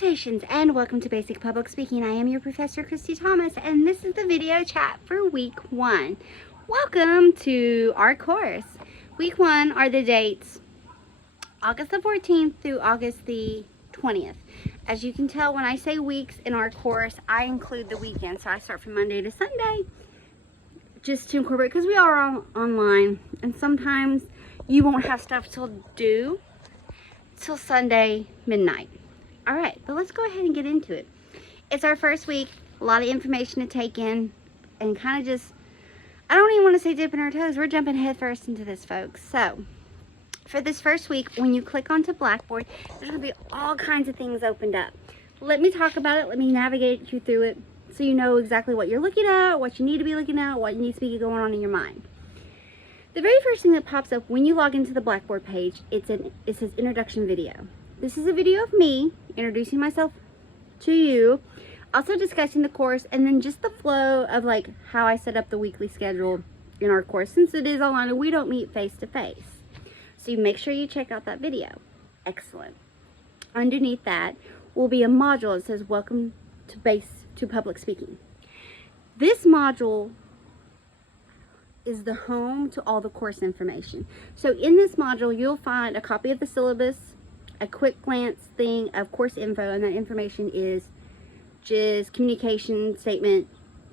Salutations and welcome to Basic Public Speaking. I am your Professor Christy Thomas and this is the video chat for week 1. Welcome to our course. Week 1 are the dates August the 14th through August the 20th. As you can tell, when I say weeks in our course, I include the weekend. So I start from Monday to Sunday just to incorporate, because we are online and sometimes you won't have stuff till Sunday midnight. All right, but let's go ahead and get into it. It's our first week, a lot of information to take in, and kind of just, I don't even want to say dipping our toes. We're jumping head first into this, folks. So for this first week, when you click onto Blackboard, there's going to be all kinds of things opened up. Let me talk about it. Let me navigate you through it so you know exactly what you're looking at, what you need to be looking at, what needs to be going on in your mind. The very first thing that pops up when you log into the Blackboard page, it says introduction video. This is a video of me introducing myself to you, also discussing the course, and then just the flow of like how I set up the weekly schedule in our course, since it is online and we don't meet face to face. So you make sure you check out that video. Excellent. Underneath that will be a module that says welcome to public speaking. This module is the home to all the course information. So in this module, you'll find a copy of the syllabus, a quick glance thing of course info, and that information is just communication statement,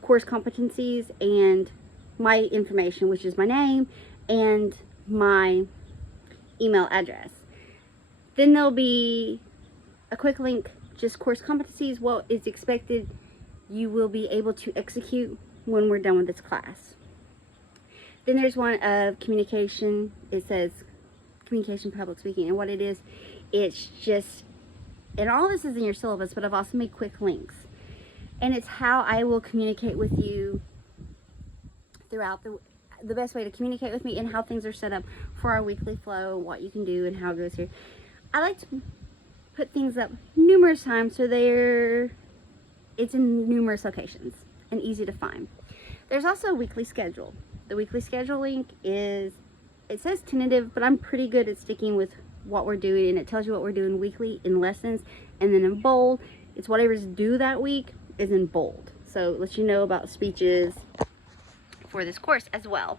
course competencies, and my information, which is my name and my email address. Then there'll be a quick link, just course competencies, what is expected you will be able to execute when we're done with this class. Then there's one of communication. It says communication public speaking, and what it is, it's just, and all this is in your syllabus, but I've also made quick links, and it's how I will communicate with you throughout the best way to communicate with me, and how things are set up for our weekly flow, what you can do and how it goes here. I like to put things up numerous times so it's in numerous locations and easy to find. There's also a weekly schedule. The weekly schedule link it says tentative, but I'm pretty good at sticking with what we're doing, and it tells you what we're doing weekly in lessons, and then in bold, it's whatever's due that week is in bold. So it lets you know about speeches for this course as well.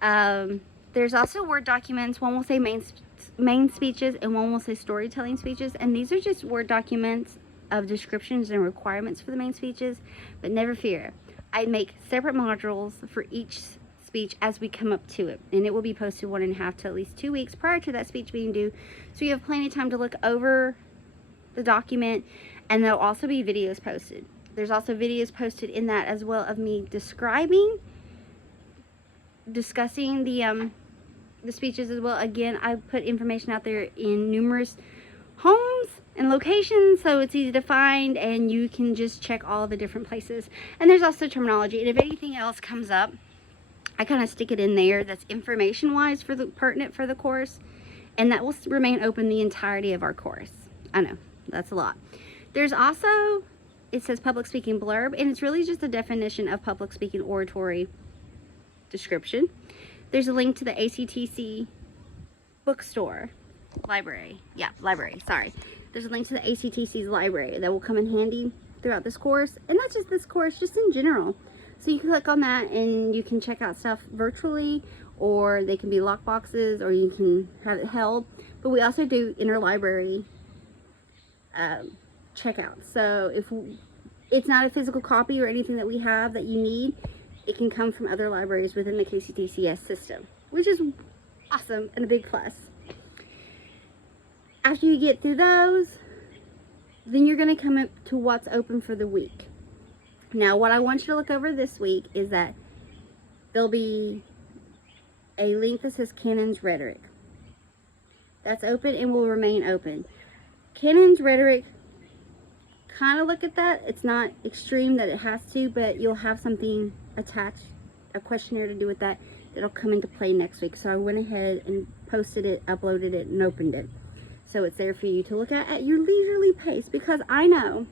There's also Word documents. One will say main speeches and one will say storytelling speeches, and these are just Word documents of descriptions and requirements for the main speeches, but never fear. I make separate modules for each speech as we come up to it, and it will be posted 1.5 to at least 2 weeks prior to that speech being due, so you have plenty of time to look over the document, and there'll also be videos posted. There's also videos posted in that as well of me discussing the speeches as well. Again, I put information out there in numerous homes and locations, so it's easy to find, and you can just check all the different places. And there's also terminology, and if anything else comes up, I kind of stick it in there that's information wise pertinent for the course, and that will remain open the entirety of our course. I know that's a lot. There's also, it says public speaking blurb, and it's really just a definition of public speaking oratory description. There's a link to the ACTC bookstore library. Sorry. There's a link to the ACTC's library that will come in handy throughout this course, and not just this course, just in general. So you can click on that and you can check out stuff virtually, or they can be lock boxes, or you can have it held. But we also do interlibrary checkout. So if it's not a physical copy or anything that we have that you need, it can come from other libraries within the KCTCS system, which is awesome and a big plus. After you get through those, then you're going to come up to what's open for the week. Now, what I want you to look over this week is that there'll be a link that says Cannon's Rhetoric. That's open and will remain open. Cannon's Rhetoric, kind of look at that. It's not extreme that it has to, but you'll have something attached, a questionnaire to do with that, that'll come into play next week. So I went ahead and posted it, uploaded it, and opened it. So it's there for you to look at your leisurely pace, because I know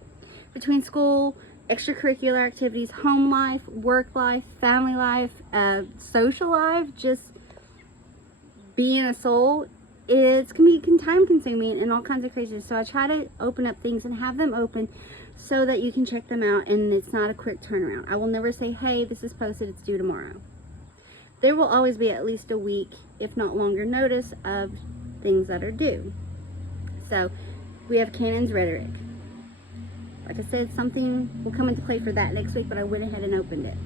between school, extracurricular activities, home life, work life, family life, social life, just being a soul, it's going to be time consuming and all kinds of crazy. So I try to open up things and have them open so that you can check them out and it's not a quick turnaround. I will never say, hey, this is posted, it's due tomorrow. There will always be at least a week, if not longer, notice of things that are due. So we have Cannon's Rhetoric. Like I said, something will come into play for that next week, but I went ahead and opened it.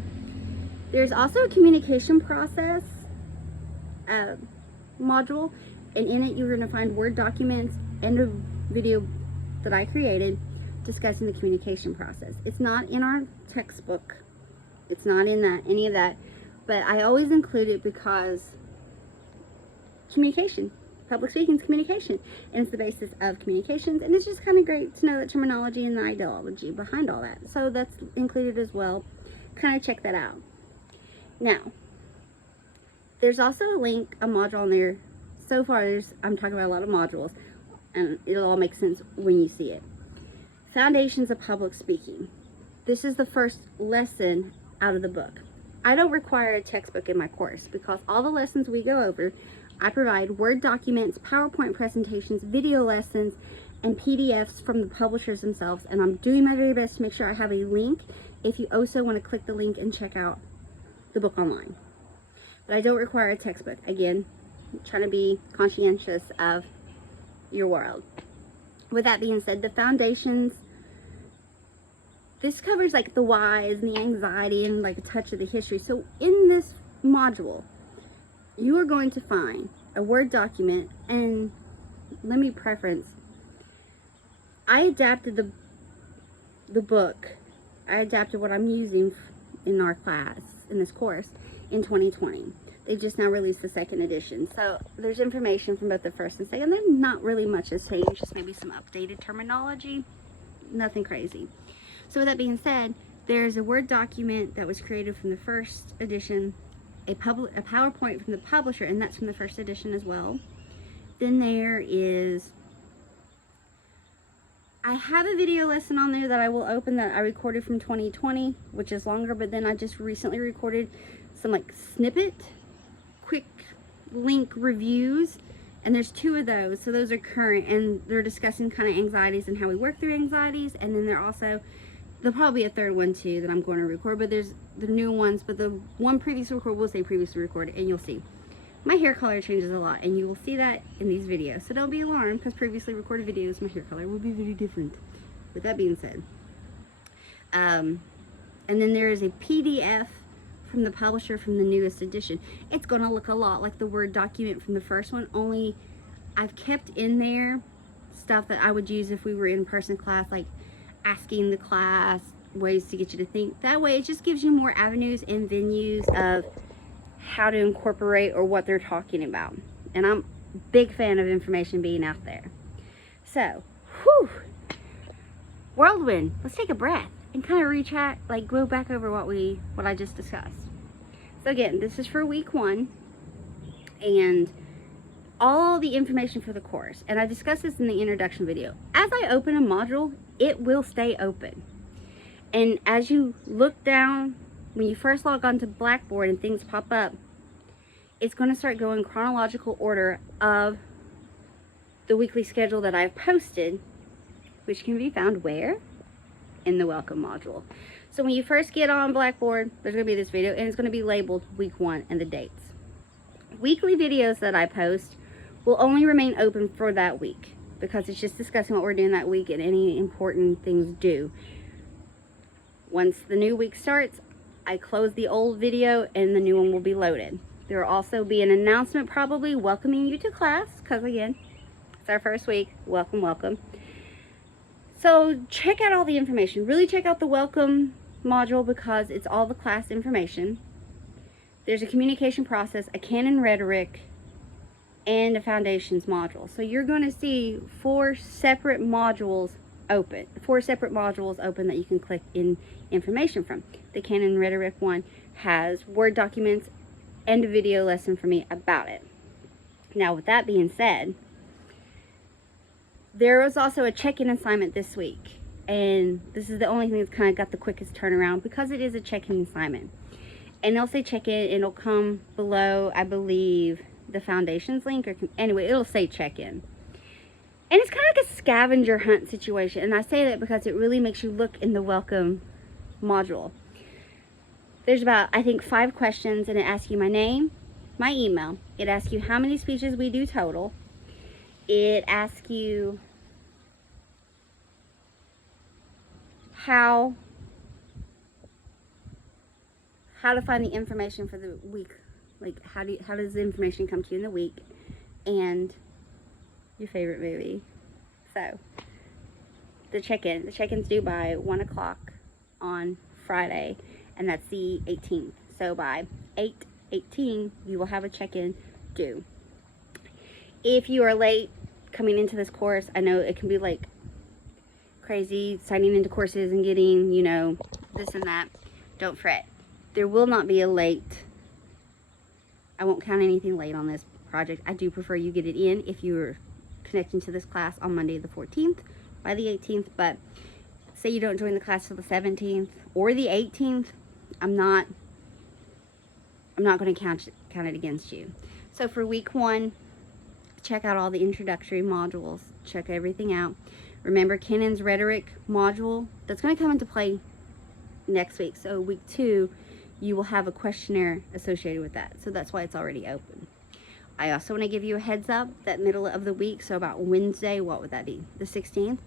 There's also a communication process module, and in it you're going to find Word documents and a video that I created discussing the communication process. It's not in our textbook. It's not in any of that, but I always include it because communication, public speaking is communication, and it's the basis of communications, and it's just kind of great to know the terminology and the ideology behind all that. So that's included as well. Kind of check that out. Now, there's also a link, a module on there. So far, I'm talking about a lot of modules, and it'll all make sense when you see it. Foundations of Public Speaking. This is the first lesson out of the book. I don't require a textbook in my course because all the lessons we go over, I provide Word documents, PowerPoint presentations, video lessons, and PDFs from the publishers themselves, and I'm doing my very best to make sure I have a link if you also want to click the link and check out the book online. But I don't require a textbook. Again, I'm trying to be conscientious of your world. With that being said, the foundations, this covers like the whys and the anxiety and like a touch of the history. So in this module, you are going to find a Word document, and let me preference, I adapted the book. I adapted what I'm using in our class, in this course, in 2020. They just now released the second edition. So there's information from both the first and second. There's not really much has changed, just maybe some updated terminology. Nothing crazy. So with that being said, there's a Word document that was created from the first edition, a PowerPoint from the publisher, and that's from the first edition as well. Then there is, I have a video lesson on there that I will open that I recorded from 2020, which is longer, but then I just recently recorded some like snippet, quick link reviews, and there's 2 of those. So those are current, and they're discussing kind of anxieties and how we work through anxieties. And then there'll probably be a third one too that I'm going to record, but there's the new ones, but the one previously recorded will say previously recorded, and you'll see my hair color changes a lot, and you will see that in these videos. So don't be alarmed, because previously recorded videos, my hair color will be very different. With that being said, and then there is a PDF from the publisher from the newest edition. It's going to look a lot like the Word document from the first one, only I've kept in there stuff that I would use if we were in person class, like asking the class ways to get you to think. That way it just gives you more avenues and venues of how to incorporate or what they're talking about. And I'm a big fan of information being out there. So, whew, whirlwind, let's take a breath and kind of retract, like go back over what I just discussed. So again, this is for week 1 and all the information for the course. And I discussed this in the introduction video. As I open a module, it will stay open. And as you look down, when you first log on to Blackboard and things pop up, it's going to start going chronological order of the weekly schedule that I've posted, which can be found where? In the welcome module. So when you first get on Blackboard, there's going to be this video, and it's going to be labeled week 1 and the dates. Weekly videos that I post will only remain open for that week, because it's just discussing what we're doing that week and any important things due. Once the new week starts, I close the old video and the new one will be loaded. There will also be an announcement probably welcoming you to class, because again, it's our first week. Welcome, welcome. So check out all the information. Really check out the welcome module, because it's all the class information. There's a communication process, a canon rhetoric, and a foundations module. So you're going to see 4 separate modules open. 4 separate modules open that you can click in information from. The canon rhetoric one has Word documents and a video lesson for me about it. Now, with that being said, there was also a check-in assignment this week, and this is the only thing that's kind of got the quickest turnaround, because it is a check-in assignment. And they'll say check-in, and it'll come below, I believe, the foundations link, or anyway, it'll say check-in. And it's kind of like a scavenger hunt situation. And I say that because it really makes you look in the welcome module. There's about, I think, 5 questions, and it asks you my name, my email. It asks you how many speeches we do total. It asks you how to find the information for the week. Like, how does the information come to you in the week, and your favorite movie. So the check-in's due by 1 o'clock on Friday, and that's the 18th. So by 8/18 you will have a check-in due. If you are late coming into this course, I know it can be like crazy signing into courses and getting, you know, this and that. Don't fret. There will not be a late. I won't count anything late on this project. I do prefer you get it in if you're connecting to this class on Monday the 14th by the 18th, but say you don't join the class till the 17th or the 18th, I'm not going to count it against you. So for week 1, check out all the introductory modules, check everything out. Remember Kennan's rhetoric module, that's going to come into play next week. So week 2, you will have a questionnaire associated with that. So that's why it's already open. I also want to give you a heads up that middle of the week, so about Wednesday, what would that be? The 16th?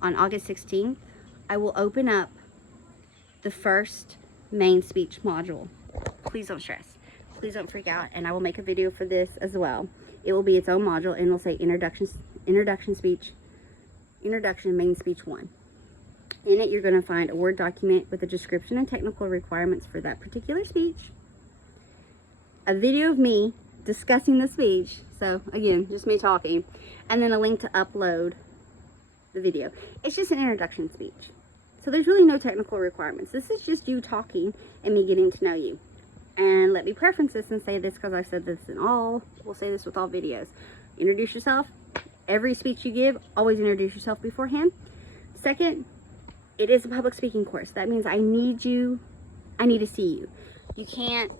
On August 16th, I will open up the first main speech module. Please don't stress. Please don't freak out, and I will make a video for this as well. It will be its own module, and it'll say introduction main speech 1. In it, you're going to find a Word document with a description and technical requirements for that particular speech, a video of me discussing the speech, so again, just me talking, and then a link to upload the video. It's just an introduction speech, so there's really no technical requirements. This is just you talking and me getting to know you. And let me preference this and say this, because I've said this in all, we'll say this with all videos. Introduce yourself. Every speech you give, always introduce yourself beforehand. Second, it is a public speaking course. That means I need to see you. You can't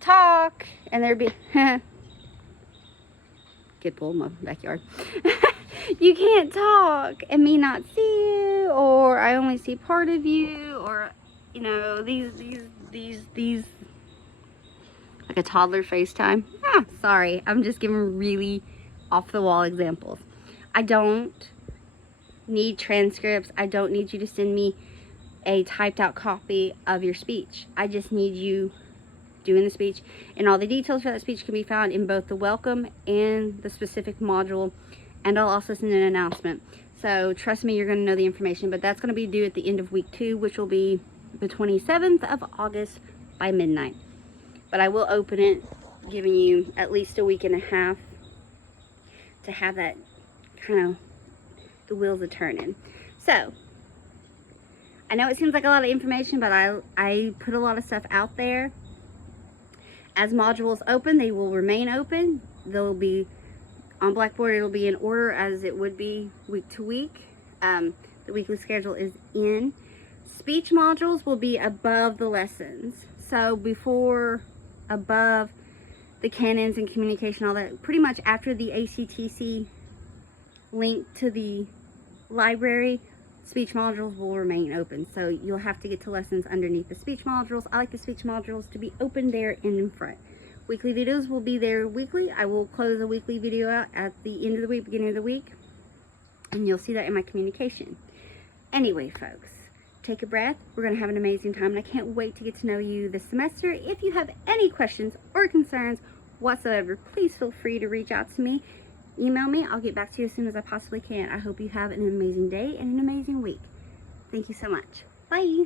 talk and there be get bull in my backyard. You can't talk and me not see you, or I only see part of you, or you know, these like a toddler FaceTime. Sorry, I'm just giving really off the wall examples. I don't need transcripts. I don't need you to send me a typed out copy of your speech. I just need you doing the speech, and all the details for that speech can be found in both the welcome and the specific module, and I'll also send an announcement. So trust me, you're going to know the information, but that's going to be due at the end of week 2, which will be the 27th of August by midnight. But I will open it, giving you at least a week and a half to have that kind of the wheels are turning. So I know it seems like a lot of information, but I put a lot of stuff out there. As modules open, they will remain open. They'll be on Blackboard. It'll be in order as it would be week to week. The weekly schedule is in. Speech modules will be above the lessons. So above the canons and communication, all that, pretty much after the ACTC link to the library, speech modules will remain open. So you'll have to get to lessons underneath the speech modules. I like the speech modules to be open there and in front. Weekly videos will be there weekly. I will close a weekly video out at the end of the week, beginning of the week, and you'll see that in my communication. Anyway, folks, take a breath. We're going to have an amazing time, and I can't wait to get to know you this semester. If you have any questions or concerns whatsoever, please feel free to reach out to me. Email me. I'll get back to you as soon as I possibly can. I hope you have an amazing day and an amazing week. Thank you so much. Bye.